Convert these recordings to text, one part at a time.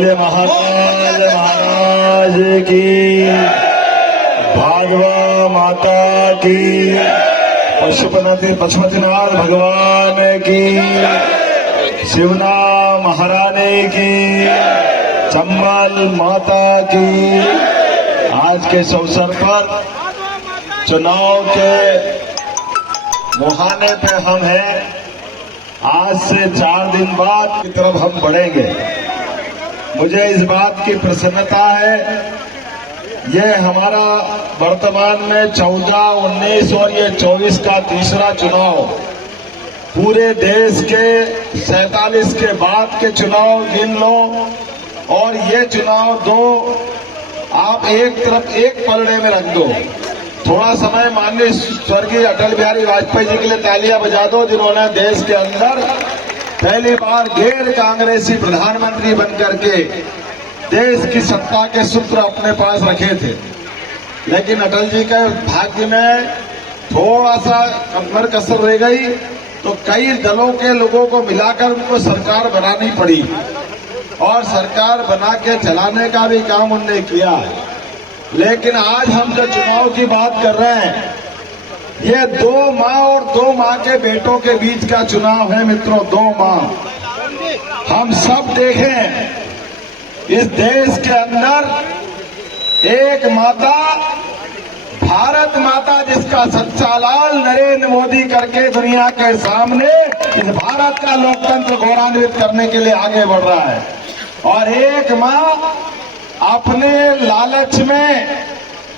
बोले महाराज महाराज की, भागवा माता की, पशुपतिनाथ भगवान की, शिवना महारानी की, चंबल माता की। आज के इस अवसर पर चुनाव के मुहाने पे हम हैं। आज से 4 दिन बाद की तरफ हम बढ़ेंगे। मुझे इस बात की प्रसन्नता है, ये हमारा वर्तमान में 14, 19 और ये 24 का तीसरा चुनाव। पूरे देश के 47 के बाद के चुनाव गिन लो, और ये चुनाव दो आप एक तरफ एक पलड़े में रख दो। थोड़ा समय माननीय स्वर्गीय अटल बिहारी वाजपेयी जी के लिए तालियां बजा दो, जिन्होंने देश के अंदर पहली बार गैर कांग्रेसी प्रधानमंत्री बनकर के देश की सत्ता के सूत्र अपने पास रखे थे। लेकिन अटल जी के भाग्य में थोड़ा सा कमर कसर रह गई, तो कई दलों के लोगों को मिलाकर उनको सरकार बनानी पड़ी, और सरकार बना के चलाने का भी काम उन्होंने किया है। लेकिन आज हम जो चुनाव की बात कर रहे हैं, ये 2 माँ और 2 माँ के बेटों के बीच का चुनाव है मित्रों। 2 माँ हम सब देखें, इस देश के अंदर एक माता, भारत माता, जिसका सच्चा लाल नरेंद्र मोदी करके दुनिया के सामने इस भारत का लोकतंत्र गौरवान्वित करने के लिए आगे बढ़ रहा है। और एक माँ अपने लालच में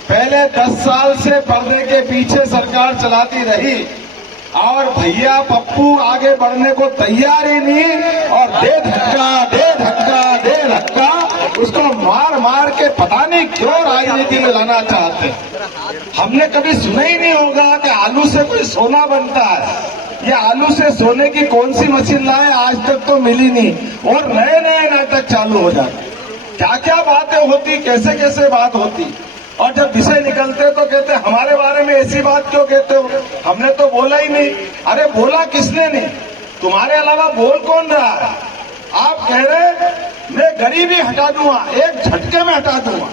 पहले 10 साल से पर्दे के पीछे सरकार चलाती रही, और भैया पप्पू आगे बढ़ने को तैयार ही नहीं, और दे धक्का दे धक्का दे धक्का, उसको मार मार के पता नहीं क्यों राजनीति में लाना चाहते हैं। हमने कभी सुना ही नहीं होगा कि आलू से कोई सोना बनता है। ये आलू से सोने की कौन सी मशीन लाए, आज तक तो मिली नहीं, और नए नए नाटक चालू हो जाते। क्या क्या बातें होती, कैसे कैसे बात होती, और जब विषय निकलते तो कहते हमारे बारे में ऐसी बात क्यों कहते हो, हमने तो बोला ही नहीं। अरे बोला किसने नहीं, तुम्हारे अलावा बोल कौन रहा है। आप कह रहे मैं गरीबी हटा दूंगा, एक झटके में हटा दूंगा।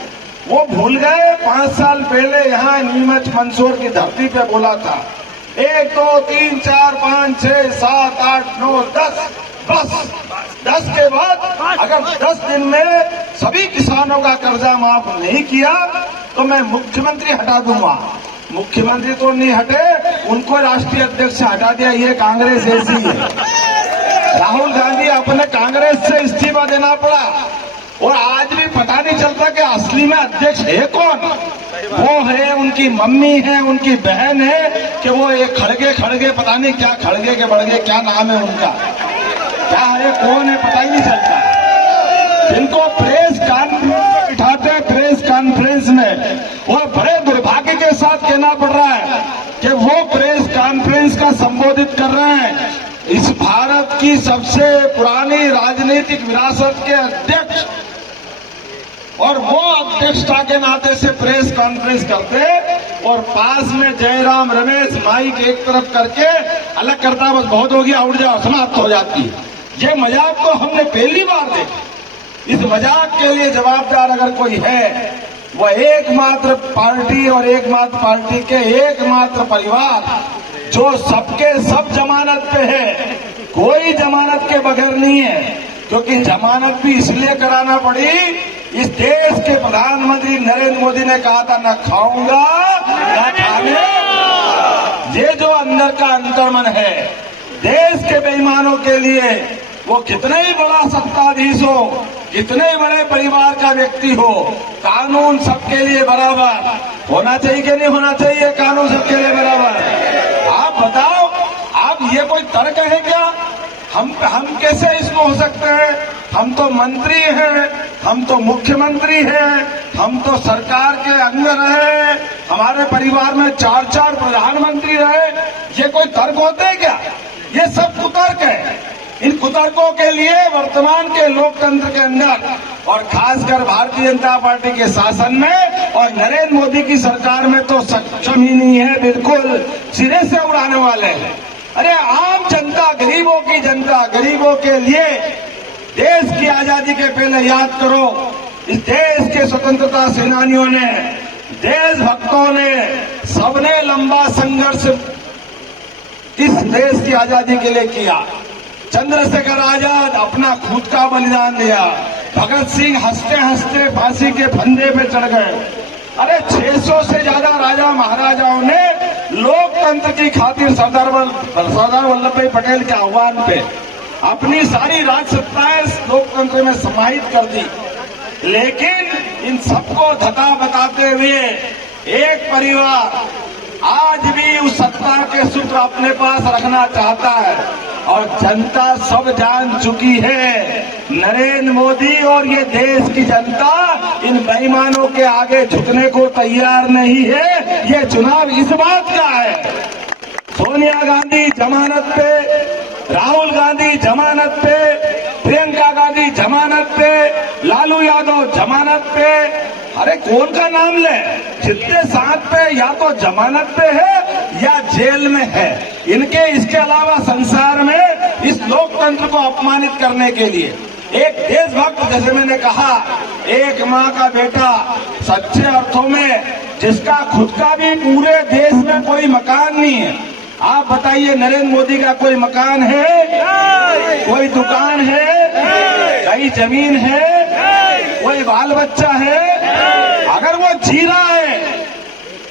वो भूल गए 5 साल पहले यहाँ नीमच मंदसौर की धरती पे बोला था, 1 2 3 4 5 6 7 8 9 10 बस 10 के बाद अगर 10 दिन में सभी किसानों का कर्जा माफ नहीं किया तो मैं मुख्यमंत्री हटा दूंगा। मुख्यमंत्री तो नहीं हटे, उनको राष्ट्रीय अध्यक्ष से हटा दिया। ये कांग्रेस ऐसी है। राहुल गांधी अपने कांग्रेस से इस्तीफा देना पड़ा, और आज भी पता नहीं चलता कि असली में अध्यक्ष है कौन। वो है उनकी मम्मी है, उनकी बहन है, कि वो एक खड़गे पता नहीं क्या खड़गे के बढ़गे क्या नाम है उनका, क्या है कौन है पता ही नहीं चलता। जिनको प्रेस कॉन्फ्रेंस बिठाते हैं, प्रेस कॉन्फ्रेंस में, और बड़े दुर्भाग्य के साथ कहना पड़ रहा है कि वो प्रेस कॉन्फ्रेंस का संबोधित कर रहे हैं इस भारत की सबसे पुरानी राजनीतिक विरासत के अध्यक्ष, और वो अध्यक्षता के नाते से प्रेस कॉन्फ्रेंस करते, और पास में जयराम रमेश माइक एक तरफ करके अलग करता, बस बहुत हो गया उठ जाओ, समाप्त हो जाती है। ये मजाक तो हमने पहली बार देखा। इस मजाक के लिए जवाबदार अगर कोई है, वो एकमात्र पार्टी और एकमात्र पार्टी के एकमात्र परिवार जो सबके सब जमानत पे है, कोई जमानत के बगैर नहीं है। क्योंकि जमानत भी इसलिए कराना पड़ी, इस देश के प्रधानमंत्री नरेंद्र मोदी ने कहा था न खाऊंगा न खाने। ये जो अंदर का अंतर्मन है देश के बेईमानों के लिए, वो कितने ही बड़ा सत्ताधीश हो, कितने बड़े परिवार का व्यक्ति हो, कानून सबके लिए बराबर होना चाहिए कि नहीं होना चाहिए? कानून सबके लिए बराबर। आप बताओ, आप ये कोई तर्क है क्या? हम कैसे इसमें हो सकते हैं? हम तो मंत्री हैं, हम तो मुख्यमंत्री हैं, हम तो सरकार के अंदर रहे, हमारे परिवार में 4 प्रधानमंत्री रहे। ये कोई तर्क होते हैं क्या? ये सब कुतर्क है। इन कुतर्कों के लिए वर्तमान के लोकतंत्र के अंदर, और खासकर भारतीय जनता पार्टी के शासन में और नरेंद्र मोदी की सरकार में तो सक्षम ही नहीं है, बिल्कुल सिरे से उड़ाने वाले हैं। अरे आम जनता, गरीबों की जनता, गरीबों के लिए देश की आजादी के पहले याद करो, इस देश के स्वतंत्रता सेनानियों ने, देशभक्तों ने, सबने लंबा संघर्ष इस देश की आजादी के लिए किया। चंद्रशेखर आजाद अपना खुद का बलिदान दिया। भगत सिंह हंसते हंसते फांसी के फंदे पे चढ़ गए। अरे 600 से ज्यादा राजा महाराजाओं ने लोकतंत्र की खातिर सरदार वल्लभ भाई पटेल के आह्वान पे अपनी सारी राज सत्ताएं लोकतंत्र में समाहित कर दी। लेकिन इन सबको धता बताते हुए एक परिवार आज भी उस सत्ता के सूत्र अपने पास रखना चाहता है और जनता सब जान चुकी है। नरेंद्र मोदी और ये देश की जनता इन बेईमानों के आगे झुकने को तैयार नहीं है। ये चुनाव इस बात का है। सोनिया गांधी जमानत पे, राहुल गांधी जमानत पे, प्रियंका गांधी जमानत पे, लालू यादव जमानत पे। अरे कौन का नाम ले, जितने साथ पे या तो जमानत पे है या जेल में है। इनके इसके अलावा संसार में इस लोकतंत्र को अपमानित करने के लिए एक देशभक्त, जैसे मैंने कहा, एक माँ का बेटा सच्चे अर्थों में, जिसका खुद का भी पूरे देश में कोई मकान नहीं है। आप बताइए, नरेंद्र मोदी का कोई मकान है? कोई दुकान है? कई जमीन है? कोई बाल बच्चा है? अगर वो जी रहा है,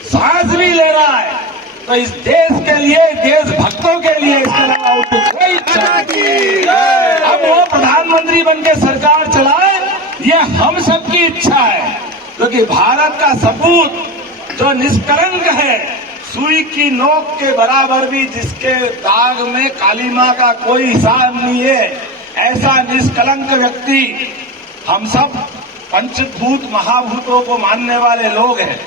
सांस भी ले रहा है, तो इस देश के लिए, देशभक्तों के लिए इसके अलावा कोई इच्छा नहीं। अब वो प्रधानमंत्री बनके सरकार चलाए, ये हम सबकी इच्छा है, क्योंकि भारत का सपूत जो निष्कलंक है, सुई की नोक के बराबर भी जिसके दाग में काली मां का कोई हिसाब नहीं है, ऐसा निष्कलंक व्यक्ति, हम सब पंचभूत महाभूतों को मानने वाले लोग हैं,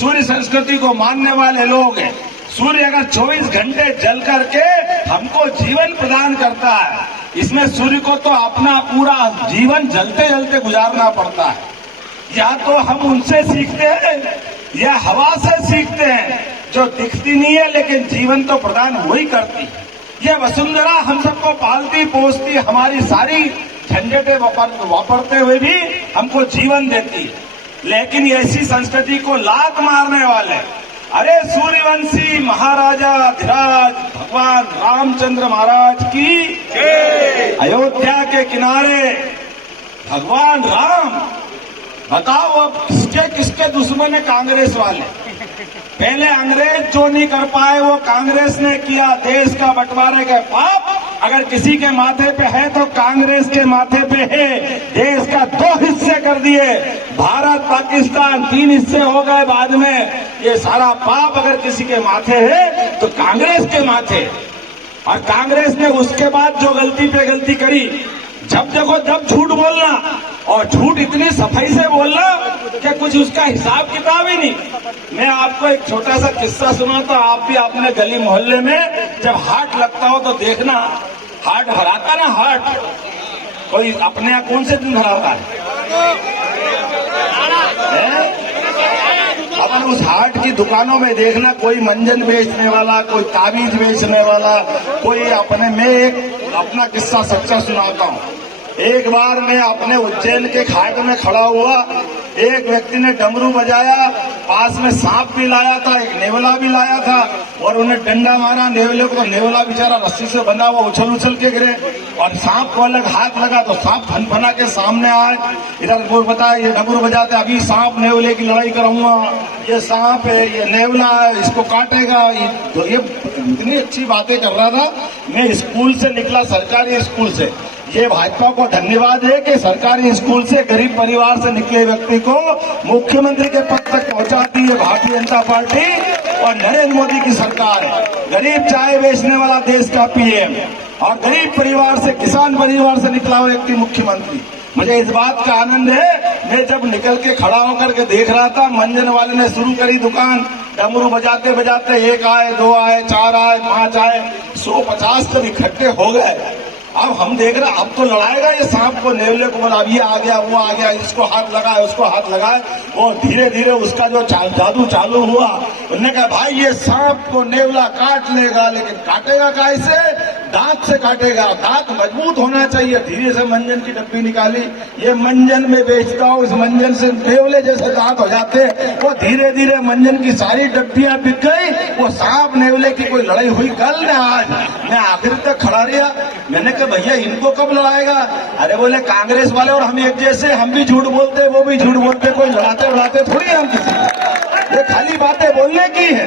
सूर्य संस्कृति को मानने वाले लोग हैं। सूर्य अगर 24 घंटे जल करके हमको जीवन प्रदान करता है, इसमें सूर्य को तो अपना पूरा जीवन जलते जलते गुजारना पड़ता है। या तो हम उनसे सीखते हैं या हवा से सीखते हैं, जो दिखती नहीं है लेकिन जीवन तो प्रदान वही करती है। ये वसुंधरा हम सबको पालती पोसती, हमारी सारी झंझटें वापरते हुए भी हमको जीवन देती है। लेकिन ऐसी संस्कृति को लात मारने वाले, अरे सूर्यवंशी महाराजा धीराज भगवान रामचंद्र महाराज की, अयोध्या के किनारे भगवान राम, बताओ अब किसके किसके दुश्मन है? कांग्रेस वाले। पहले अंग्रेज जो नहीं कर पाए वो कांग्रेस ने किया। देश का बंटवारे का पाप अगर किसी के माथे पे है तो कांग्रेस के माथे पे है। देश का 2 हिस्से कर दिए, भारत पाकिस्तान 3 हिस्से हो गए बाद में। ये सारा पाप अगर किसी के माथे है तो कांग्रेस के माथे। और कांग्रेस ने उसके बाद जो गलती पे गलती करी, जब देखो तब झूठ बोलना, और झूठ इतनी सफाई से बोलना कि कुछ उसका हिसाब किताब ही नहीं। मैं आपको एक छोटा सा किस्सा सुनाता हूं। आप भी अपने गली मोहल्ले में जब हाट लगता हो तो देखना, हाट भराता ना, हाट कोई अपने यहाँ कौन से दिन भराता है? अपन उस हाट की दुकानों में देखना, कोई मंजन बेचने वाला, कोई ताबीज बेचने वाला, कोई अपने। मैं एक अपना किस्सा सच्चा सुनाता हूँ। एक बार मैं अपने उज्जैन के घाट में खड़ा हुआ, एक व्यक्ति ने डमरू बजाया, पास में सांप भी लाया था, एक नेवला भी लाया था, और उन्हें डंडा मारा नेवले को। नेवला बेचारा रस्सी से बंधा हुआ उछल उछल के गिरे, और सांप को अलग हाथ लगा तो सांप फनफना के सामने आए। इधर वो बताया, ये डमरू बजाते, अभी सांप नेवले की लड़ाई कराऊंगा, ये सांप है, ये नेवला है, इसको काटेगा। ये इतनी अच्छी बातें कर रहा था। मैं स्कूल से निकला, सरकारी स्कूल से। ये भाजपा को धन्यवाद है कि सरकारी स्कूल से गरीब परिवार से निकले व्यक्ति को मुख्यमंत्री के पद तक पहुंचाती है भारतीय जनता पार्टी और नरेंद्र मोदी की सरकार। गरीब चाय बेचने वाला देश का पीएम और गरीब परिवार से, किसान परिवार से निकला हुआ व्यक्ति मुख्यमंत्री। मुझे इस बात का आनंद है। मैं जब निकल के खड़ा होकर के देख रहा था, मंजन वाले ने शुरू करी दुकान, डमरू बजाते बजाते 1 आए, 2 आए, 4 आए, 5 आए, 150 तक इकट्ठे हो गए। अब हम देख रहे, अब तो लड़ाएगा ये सांप को, नेवले को। बोला अब ये आ गया, वो आ गया, इसको हाथ लगाए, उसको हाथ लगाए। वो धीरे धीरे उसका जो जादू चालू हुआ। उन्होंने कहा भाई ये सांप को नेवला काट लेगा, लेकिन काटेगा कैसे? दांत से काटेगा, दांत मजबूत होना चाहिए। धीरे से मंजन की डब्बी निकाली, ये मंजन में बेचता हूँ, इस मंजन से नेवले जैसे दांत हो जाते। वो धीरे धीरे मंजन की सारी डब्बियां बिक गई। वो सांप नेवले की कोई लड़ाई हुई कल ने आज। मैं आखिर तक खड़ा रहा, मैंने कहा भैया इनको कब लड़ाएगा? अरे बोले कांग्रेस वाले और हम एक जैसे, हम भी झूठ बोलते वो भी झूठ बोलते, कोई लड़ाते लड़ाते थोड़ी हम किसी। ये खाली बातें बोलने की है,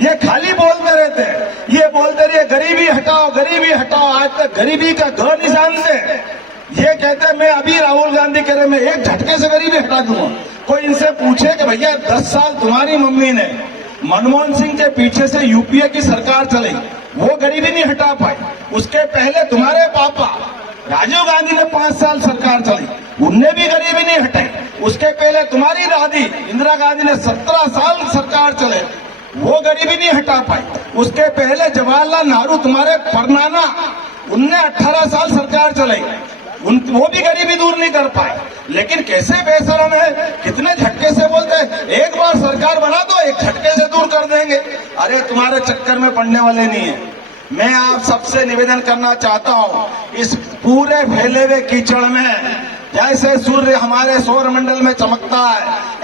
ये खाली बोलते रहते हैं। ये बोलते रहे गरीबी हटाओ, गरीबी हटाओ, आज तक गरीबी का ग नहीं जानते। ये कहते हैं मैं अभी राहुल गांधी कह रहे मैं एक झटके से गरीबी हटा दूंगा। कोई इनसे पूछे कि भैया 10 साल तुम्हारी मम्मी ने मनमोहन सिंह के पीछे से यूपीए की सरकार चली, वो गरीबी नहीं हटा पाई। उसके पहले तुम्हारे पापा राजीव गांधी ने 5 साल सरकार चली, उनने भी गरीबी नहीं हटाई। उसके पहले तुम्हारी दादी इंदिरा गांधी ने 17 साल सरकार चले, वो गरीबी नहीं हटा पाई। उसके पहले जवाहरलाल नेहरू तुम्हारे परनाना, उनने 18 साल सरकार चलाई, वो भी गरीबी दूर नहीं कर पाए। लेकिन कैसे बेशरम है, कितने झटके से बोलते हैं एक बार सरकार बना दो एक झटके से दूर कर देंगे। अरे तुम्हारे चक्कर में पड़ने वाले नहीं है। मैं आप सबसे निवेदन करना चाहता हूं, इस पूरे फैले हुए कीचड़ में जैसे सूर्य हमारे सौर मंडल में चमकता है,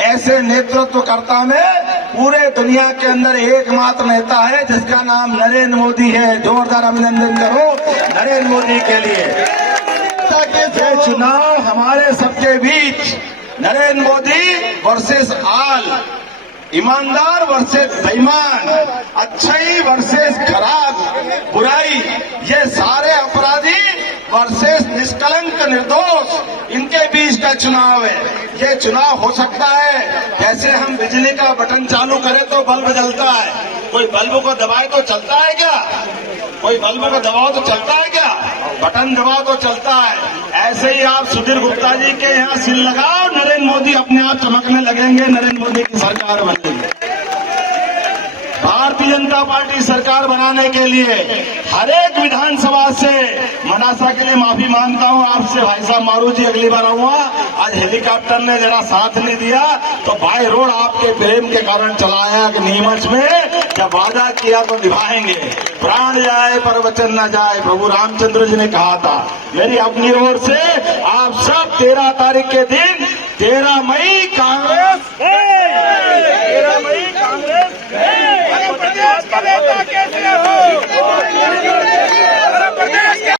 ऐसे नेतृत्वकर्ता में पूरे दुनिया के अंदर एकमात्र नेता है जिसका नाम नरेंद्र मोदी है। जोरदार अभिनंदन करो नरेंद्र मोदी के लिए। ये चुनाव हमारे सबके बीच नरेंद्र मोदी वर्सेस आल, ईमानदार वर्सेस बेईमान, अच्छाई वर्सेस खराब बुराई, ये सारे अपराधी वर्सेस निष्कलंक निर्दोष, इनके बीच का चुनाव है। ये चुनाव हो सकता है जैसे हम बिजली का बटन चालू करें तो बल्ब जलता है, कोई बल्ब को दबाए तो चलता है क्या? कोई बल्ब को दबाओ तो चलता है क्या? बटन दबाओ तो चलता है। ऐसे ही आप सुधीर गुप्ता जी के यहाँ सिल लगाओ, नरेंद्र मोदी अपने आप चमकने लगेंगे, नरेंद्र मोदी की सरकार बनेगी। भारतीय जनता पार्टी सरकार बनाने के लिए हर एक विधानसभा से मनासा के लिए माफी मांगता हूं आपसे भाई साहब मारू जी, अगली बार आऊंगा। आज हेलीकॉप्टर ने जरा साथ नहीं दिया तो बाय रोड आपके प्रेम के कारण चलाया कि नीमच में जब वादा किया तो निभाएंगे, प्राण जाए पर वचन न जाए, प्रभु रामचंद्र जी ने कहा था। मेरी अपनी ओर से आप सब 13 तारीख के दिन 13 मई कांग्रेस, 13 मई कांग्रेस।